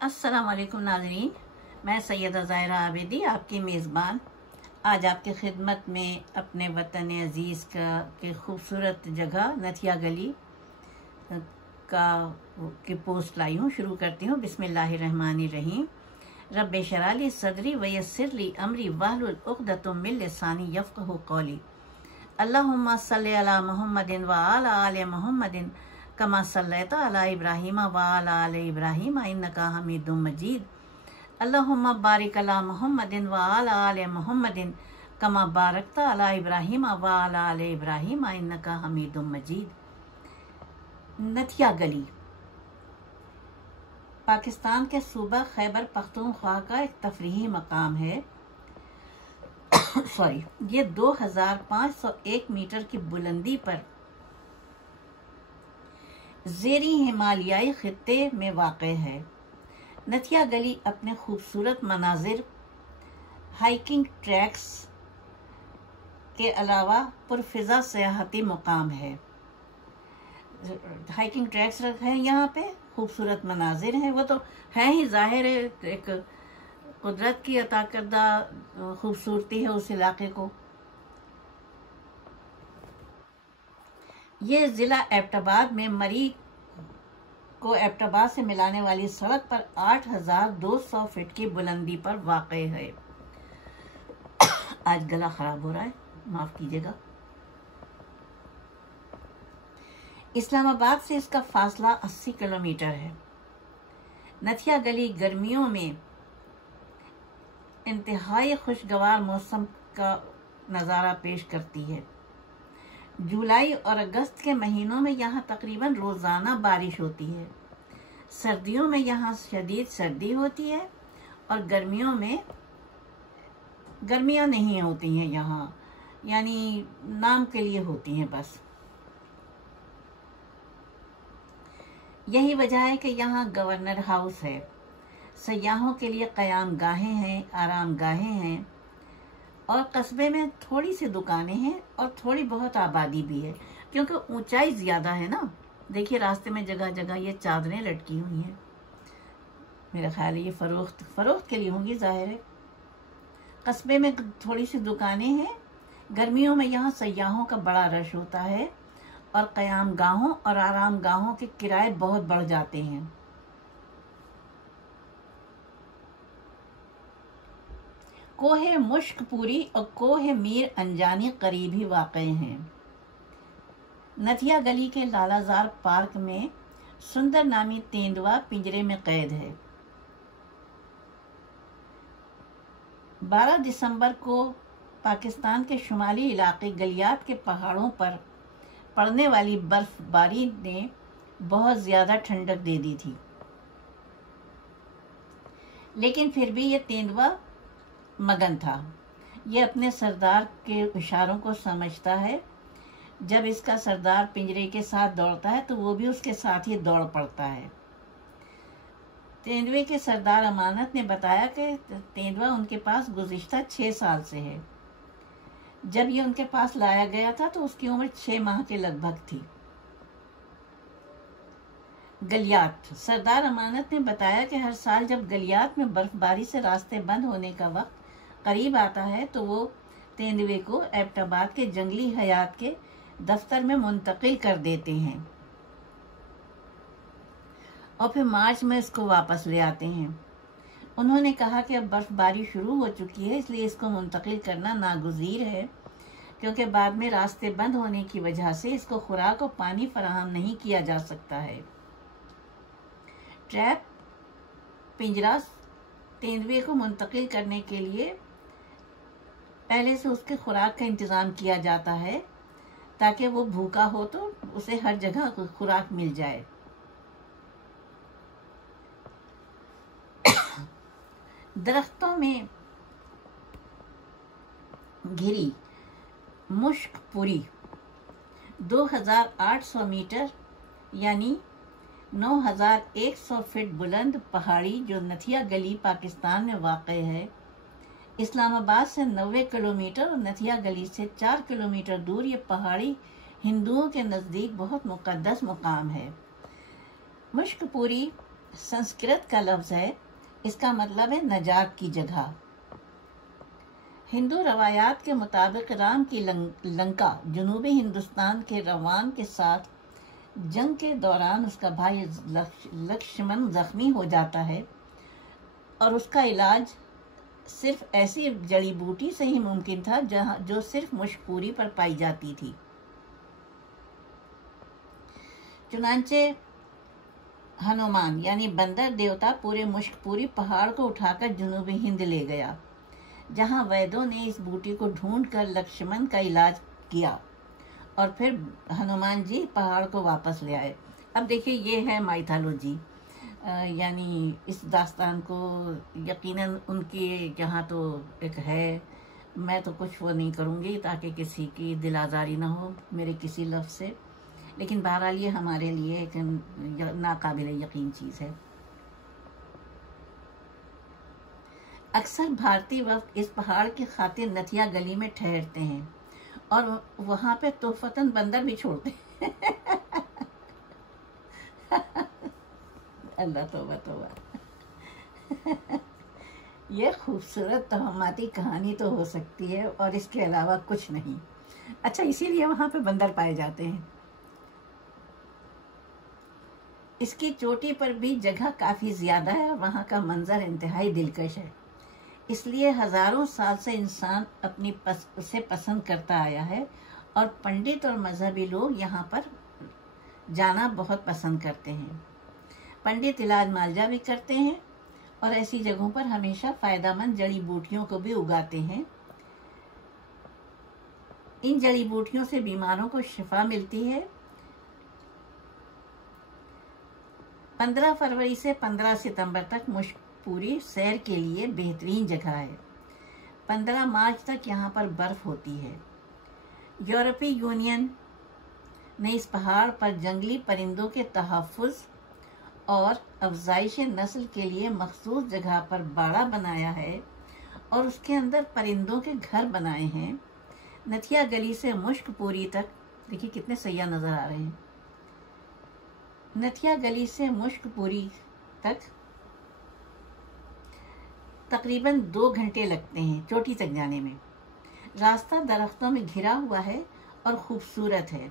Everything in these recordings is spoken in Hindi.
अस्सलाम वालेकुम नाज़रीन, मैं सैयदा ज़ाहिरा आबिदी आपकी मेज़बान आज आपकी खिदमत में अपने वतन अज़ीज़ का के खूबसूरत जगह नथिया गली का की पोस्ट लाई हूँ। शुरू करती हूँ। बिस्मिल्लाहिर्रहमानिर्रहीम। रब्बे शरह ली सदरी व यस्सिर ली अमरी वहलुल उक़दतम मिन लिसानी यफ़क़हू क़ौली। अल्लाहुम्मा सल्लि अला मुहम्मदिन व अला आलि मुहम्मदिन कमा सल्लैता अला इब्राहीम व अला आलि इब्राहीम इन्नका हमीदुम मजीद। अल्लाहुम्मा बारिक अला मुहम्मदिन व अला आलि मुहम्मदिन कमा बारकता अला इब्राहीम व अला आलि इब्राहीम इन्नका हमीदुम मजीद। नथिया गली पाकिस्तान के सूबा खैबर पख्तूनख्वा का एक तफरीही मकाम है। ये 2501 मीटर की बुलंदी पर ज़ेरी हिमालयाई खित्ते में वाक़े है। नथिया गली अपने खूबसूरत मनाजिर, हाइकिंग ट्रैक्स के अलावा पुरफ़िज़ा सियाहती मुकाम है। हाइकिंग ट्रैक्स रखे हैं यहाँ पे, खूबसूरत मनाजिर हैं, वो तो है ही, ज़ाहिर है एक कुदरत की अता करदा खूबसूरती है उस इलाके को। ये ज़िला एबटाबाद में मरी को एबटाबाद से मिलाने वाली सड़क पर 8200 फीट की बुलंदी पर वाक़े है। आज गला ख़राब हो रहा है, माफ़ कीजिएगा। इस्लामाबाद से इसका फासला 80 किलोमीटर है। नथिया गली गर्मियों में इंतहाई खुशगवार मौसम का नज़ारा पेश करती है। जुलाई और अगस्त के महीनों में यहाँ तकरीबन रोज़ाना बारिश होती है। सर्दियों में यहाँ शदीद सर्दी होती है और गर्मियों में गर्मियाँ नहीं होती हैं यहाँ, यानी नाम के लिए होती हैं बस। यही वजह है कि यहाँ गवर्नर हाउस है, सयाहों के लिए क़याम गाहें हैं, आराम गाहें हैं और कस्बे में थोड़ी सी दुकानें हैं और थोड़ी बहुत आबादी भी है, क्योंकि ऊंचाई ज़्यादा है ना। देखिए रास्ते में जगह जगह ये चादरें लटकी हुई हैं। मेरा ख्याल है ये फ़रोख्त के लिए होंगी, ज़ाहिर है। कस्बे में थोड़ी सी दुकानें हैं। गर्मियों में यहाँ सयाहों का बड़ा रश होता है और क़याम गाहों और आराम गाहों के किराए बहुत बढ़ जाते हैं। कोहे मुश्कपुरी और कोहे मीर अंजानी करीब ही वाक़ हैं। नथिया गली के लालाजार पार्क में सुंदर नामी तेंदुआ पिंजरे में कैद है। 12 दिसंबर को पाकिस्तान के शुमाली इलाके गलियात के पहाड़ों पर पड़ने वाली बर्फबारी ने बहुत ज़्यादा ठंडक दे दी थी, लेकिन फिर भी ये तेंदुआ मगन था। ये अपने सरदार के इशारों को समझता है। जब इसका सरदार पिंजरे के साथ दौड़ता है तो वो भी उसके साथ ही दौड़ पड़ता है। तेंदुए के सरदार अमानत ने बताया कि तेंदुआ उनके पास गुज़िश्ता 6 साल से है। जब ये उनके पास लाया गया था तो उसकी उम्र 6 माह के लगभग थी। गलियात सरदार अमानत ने बताया कि हर साल जब गलियात में बर्फबारी से रास्ते बंद होने का वक्त करीब आता है तो वो तेंदुए को एबटाबाद के जंगली हयात के दफ्तर में मुंतकिल कर देते हैं और फिर मार्च में इसको वापस ले आते हैं। उन्होंने कहा कि अब बर्फबारी शुरू हो चुकी है, इसलिए इसको मुंतकिल करना नागुज़ीर है, क्योंकि बाद में रास्ते बंद होने की वजह से इसको खुराक और पानी फराहम नहीं किया जा सकता है। ट्रैप पिंजरा तेंदुए को मुंतकिल करने के लिए पहले से उसके खुराक का इंतज़ाम किया जाता है, ताकि वो भूखा हो तो उसे हर जगह खुराक मिल जाए। दरख्तों में घिरी मुश्कपुरी 2800 मीटर यानी 9100 फीट बुलंद पहाड़ी जो नथिया गली पाकिस्तान में वाक़ है, इस्लामाबाद से 90 किलोमीटर और नथिया गली से 4 किलोमीटर दूर ये पहाड़ी हिंदुओं के नज़दीक बहुत मुक़द्दस मुकाम है। मुश्कपुरी संस्कृत का लफ्ज़ है, इसका मतलब है नजात की जगह। हिंदू रवायात के मुताबिक राम की लंका जनूबी हिंदुस्तान के रवान के साथ जंग के दौरान उसका भाई लक्ष्मण जख्मी हो जाता है और उसका इलाज सिर्फ ऐसी जड़ी बूटी से ही मुमकिन था जो सिर्फ मुश्कपूरी पर पाई जाती थी। चुनांचे हनुमान यानी बंदर देवता पूरे मुश्कपूरी पहाड़ को उठाकर जनूबी हिंद ले गया, जहां वैद्यों ने इस बूटी को ढूंढकर लक्ष्मण का इलाज किया और फिर हनुमान जी पहाड़ को वापस ले आए। अब देखिए, ये है माइथोलॉजी, यानी इस दास्तान को यकीनन उनके यहाँ तो एक है। मैं तो कुछ वो नहीं करूँगी ताकि किसी की दिल आज़ारी ना हो मेरे किसी लफ्ज़ से, लेकिन बहरहाल ये हमारे लिए एक नाकाबिल यकीन चीज़ है। अक्सर भारतीय वक्त इस पहाड़ की खातिर नथिया गली में ठहरते हैं और वहाँ पे तोहफतन बंदर भी छोड़ते हैं। अल्लाह तौबा तौबा। ये खूबसूरत तोहमाती कहानी तो हो सकती है और इसके अलावा कुछ नहीं। अच्छा, इसीलिए वहाँ पे बंदर पाए जाते हैं। इसकी चोटी पर भी जगह काफ़ी ज़्यादा है और वहाँ का मंजर इंतहाई दिलकश है, इसलिए हज़ारों साल से इंसान उसे पसंद करता आया है और पंडित और मजहबी लोग यहाँ पर जाना बहुत पसंद करते हैं। पंडित इलाज मालजा भी करते हैं और ऐसी जगहों पर हमेशा फ़ायदेमंद जड़ी बूटियों को भी उगाते हैं। इन जड़ी बूटियों से बीमारों को शिफा मिलती है। 15 फरवरी से 15 सितंबर तक मुश्कपूरी सैर के लिए बेहतरीन जगह है। 15 मार्च तक यहाँ पर बर्फ़ होती है। यूरोपीय यूनियन ने इस पहाड़ पर जंगली परिंदों के तहफ़्फ़ुज़ और अफजाइश नस्ल के लिए मखसूस जगह पर बाड़ा बनाया है और उसके अंदर परिंदों के घर बनाए हैं। नथिया गली से मुश्कपूरी तक, देखिए कितने सैयाह नज़र आ रहे हैं। नथिया गली से मुश्कपूरी तक तकरीबन 2 घंटे लगते हैं चोटी तक जाने में। रास्ता दरख्तों में घिरा हुआ है और ख़ूबसूरत है।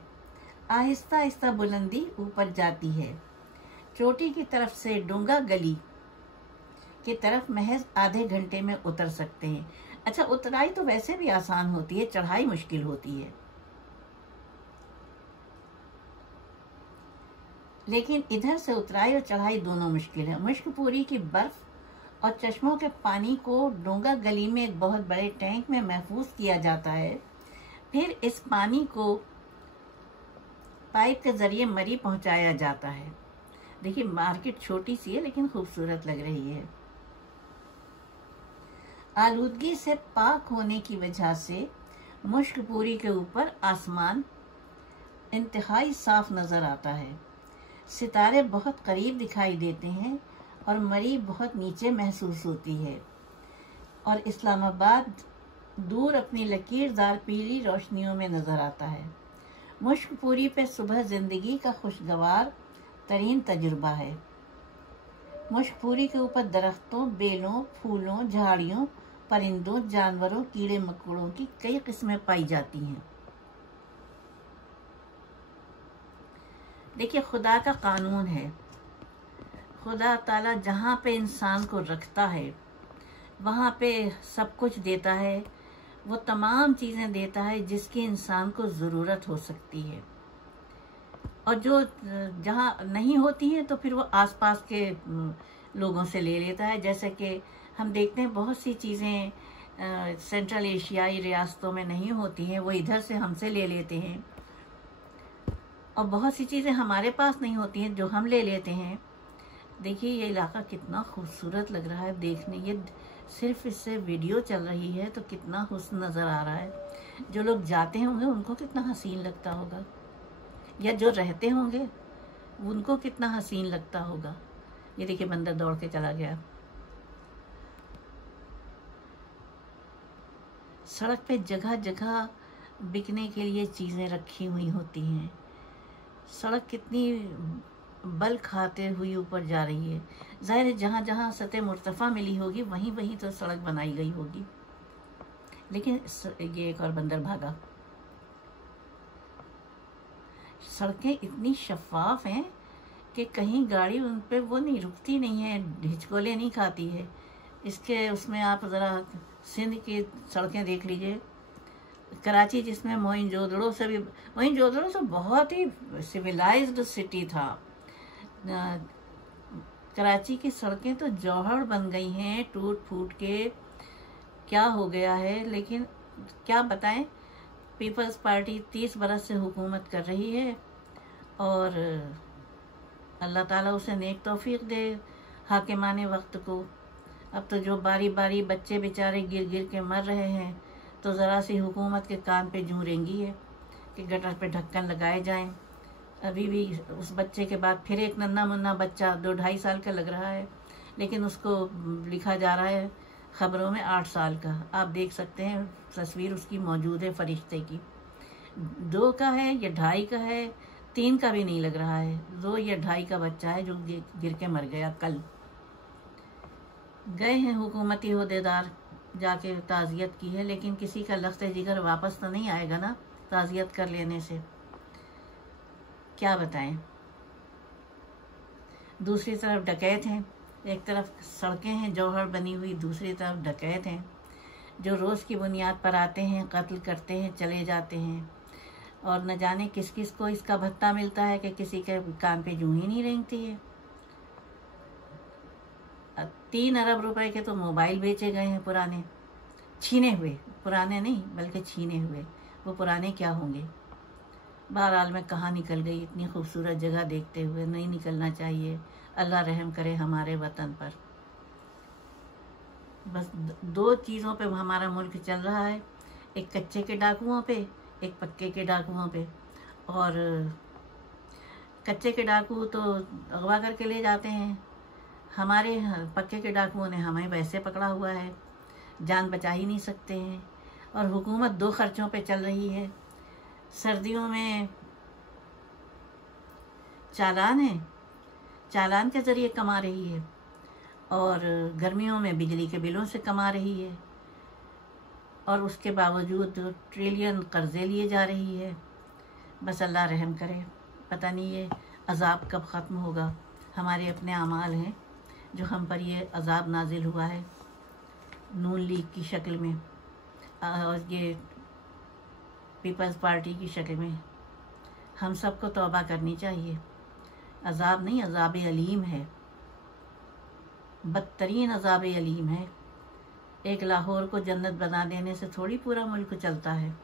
आहिस्ता आहिस्ता बुलंदी ऊपर जाती है। चोटी की तरफ से डूंगा गली की तरफ महज आधे घंटे में उतर सकते हैं। अच्छा, उतराई तो वैसे भी आसान होती है, चढ़ाई मुश्किल होती है, लेकिन इधर से उतराई और चढ़ाई दोनों मुश्किल है। मुश्कपूरी की बर्फ और चश्मों के पानी को डोंगा गली में एक बहुत बड़े टैंक में महफूज किया जाता है। फिर इस पानी को पाइप के ज़रिए मरी पहुंचाया जाता है। देखिए, मार्केट छोटी सी है लेकिन खूबसूरत लग रही है। आलूदगी से पाक होने की वजह से मुश्कपूरी के ऊपर आसमान इंतहाई साफ नज़र आता है। सितारे बहुत करीब दिखाई देते हैं और मरी बहुत नीचे महसूस होती है और इस्लामाबाद दूर अपनी लकीरदार पीली रोशनियों में नज़र आता है। मुश्कपूरी पे सुबह ज़िंदगी का खुशगवार तरीन तजुर्बा है। मुश्कपूरी के ऊपर दरख्तों, बेलों, फूलों, झाड़ियों, परिंदों, जानवरों, कीड़े मकोड़ों की कई किस्में पाई जाती हैं। देखिए, खुदा का कानून है। खुदा ताला जहाँ पे इंसान को रखता है वहाँ पे सब कुछ देता है। वो तमाम चीज़ें देता है जिसकी इंसान को ज़रूरत हो सकती है, और जो जहाँ नहीं होती हैं तो फिर वो आसपास के लोगों से ले लेता है। जैसे कि हम देखते हैं बहुत सी चीज़ें सेंट्रल एशियाई रियासतों में नहीं होती हैं, वो इधर से हमसे ले लेते हैं, और बहुत सी चीज़ें हमारे पास नहीं होती हैं जो हम ले लेते हैं। देखिए, ये इलाका कितना खूबसूरत लग रहा है देखने। ये सिर्फ इससे वीडियो चल रही है तो कितना हुस्न नज़र आ रहा है। जो लोग जाते होंगे उनको कितना हसीन लगता होगा, या जो रहते होंगे उनको कितना हसीन लगता होगा। ये देखिए, बंदर दौड़ के चला गया। सड़क पे जगह जगह बिकने के लिए चीज़ें रखी हुई होती हैं। सड़क कितनी बल खाते हुई ऊपर जा रही है। ज़ाहिर है जहाँ जहाँ सतह मुर्तफ़ा मिली होगी वहीं वहीं तो सड़क बनाई गई होगी। लेकिन ये एक और बंदर भागा। सड़कें इतनी शफाफ हैं कि कहीं गाड़ी उन पे वो नहीं रुकती नहीं है, हिचकोले नहीं खाती है। इसके उसमें आप ज़रा सिंध की सड़कें देख लीजिए, कराची जिसमें मोइनजोदड़ो तो बहुत ही सिविलाइज्ड सिटी था। कराची की सड़कें तो जौहर बन गई हैं टूट फूट के, क्या हो गया है। लेकिन क्या बताएं, पीपल्स पार्टी 30 बरस से हुकूमत कर रही है और अल्लाह ताला उसे नेक तौफीक दे हाकिमाने वक्त को। अब तो जो बारी बारी बच्चे बेचारे गिर गिर के मर रहे हैं तो ज़रा सी हुकूमत के कान पे जूं रेंगी है कि गटर पे ढक्कन लगाए जाएं। अभी भी उस बच्चे के बाद फिर एक नन्ना मुन्ना बच्चा 2-2.5 साल का लग रहा है, लेकिन उसको लिखा जा रहा है ख़बरों में 8 साल का। आप देख सकते हैं तस्वीर उसकी मौजूद है फरिश्ते की। 2 का है या 2.5 का है, 3 का भी नहीं लग रहा है, 2 या 2.5 का बच्चा है जो गिर के मर गया। कल गए हैं हुकूमती ओहदेदार, जाके ताज़ियत की है, लेकिन किसी का लख्त जिगर वापस तो नहीं आएगा ना ताज़ियत कर लेने से। क्या बताएं। दूसरी तरफ डकैत हैं, एक तरफ सड़कें हैं जौहर बनी हुई, दूसरी तरफ डकैत हैं जो रोज़ की बुनियाद पर आते हैं, कत्ल करते हैं, चले जाते हैं। और न जाने किस किस को इसका भत्ता मिलता है कि किसी के कान पे जूं ही नहीं रेंगती है। 3 अरब रुपए के तो मोबाइल बेचे गए हैं पुराने, छीने हुए, पुराने नहीं बल्कि छीने हुए। वो पुराने क्या होंगे। बहरहाल मैं कहाँ निकल गई, इतनी खूबसूरत जगह देखते हुए। नहीं निकलना चाहिए। अल्लाह रहम करे हमारे वतन पर। बस 2 चीज़ों पे हमारा मुल्क चल रहा है, एक कच्चे के डाकुओं पे, एक पक्के के डाकुओं पे। और कच्चे के डाकू तो अगवा करके ले जाते हैं, हमारे पक्के के डाकुओं ने हमें वैसे पकड़ा हुआ है, जान बचा ही नहीं सकते हैं। और हुकूमत 2 खर्चों पे चल रही है। सर्दियों में चालान है, चालान के ज़रिए कमा रही है, और गर्मियों में बिजली के बिलों से कमा रही है। और उसके बावजूद ट्रिलियन कर्ज़े लिए जा रही है। बस अल्लाह रहम करे। पता नहीं ये अज़ाब कब ख़त्म होगा। हमारे अपने अमाल हैं जो हम पर ये अज़ाब नाजिल हुआ है नून लीग की शक्ल में और ये पीपल्स पार्टी की शक्ल में। हम सबको तौबा करनी चाहिए। अज़ाब नहीं, अज़ाब अलीम है, बदतरीन अज़ाब अलीम है। एक लाहौर को जन्नत बना देने से थोड़ी पूरा मुल्क चलता है।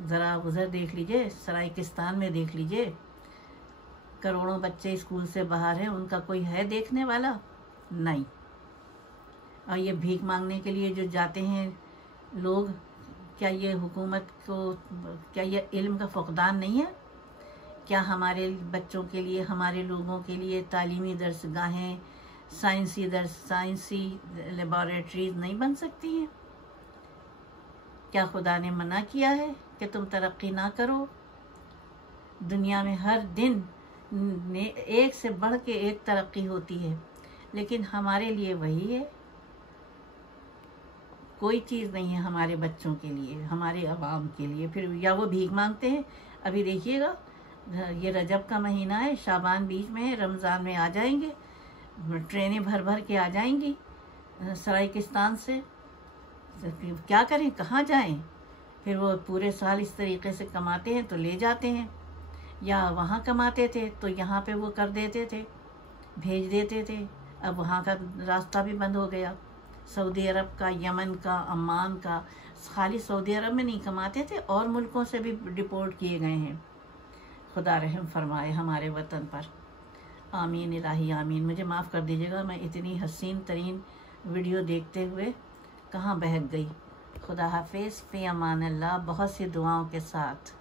ज़रा उधर देख लीजिए, सराइकिस्तान में देख लीजिए, करोड़ों बच्चे स्कूल से बाहर हैं, उनका कोई है देखने वाला? नहीं। और ये भीख मांगने के लिए जो जाते हैं लोग, क्या ये हुकूमत को, क्या ये इल्म का फुकदान नहीं है? क्या हमारे बच्चों के लिए, हमारे लोगों के लिए तालीमी दरसगाहें, साइंसी लेबॉरेटरीज नहीं बन सकती हैं? क्या खुदा ने मना किया है कि तुम तरक्की ना करो? दुनिया में हर दिन एक से बढ़ के एक तरक्की होती है, लेकिन हमारे लिए वही है, कोई चीज़ नहीं है हमारे बच्चों के लिए, हमारे अवाम के लिए। फिर या वो भीख मांगते हैं। अभी देखिएगा, ये रजब का महीना है, शाबान बीच में है, रमज़ान में आ जाएंगे, ट्रेनें भर भर के आ जाएंगी सराइकिस्तान से। क्या करें, कहाँ जाएं? फिर वो पूरे साल इस तरीके से कमाते हैं तो ले जाते हैं, या वहाँ कमाते थे तो यहाँ पे वो कर देते थे, भेज देते थे। अब वहाँ का रास्ता भी बंद हो गया, सऊदी अरब का, यमन का, अम्मान का। खाली सऊदी अरब में नहीं कमाते थे, और मुल्कों से भी डिपोर्ट किए गए हैं। खुदा रहम फरमाए हमारे वतन पर। आमीन इलाही आमीन। मुझे माफ़ कर दीजिएगा, मैं इतनी हसीन तरीन वीडियो देखते हुए कहाँ बहक गई। खुदा हाफिज़, फ़ी अमान अल्लाह, बहुत सी दुआओं के साथ।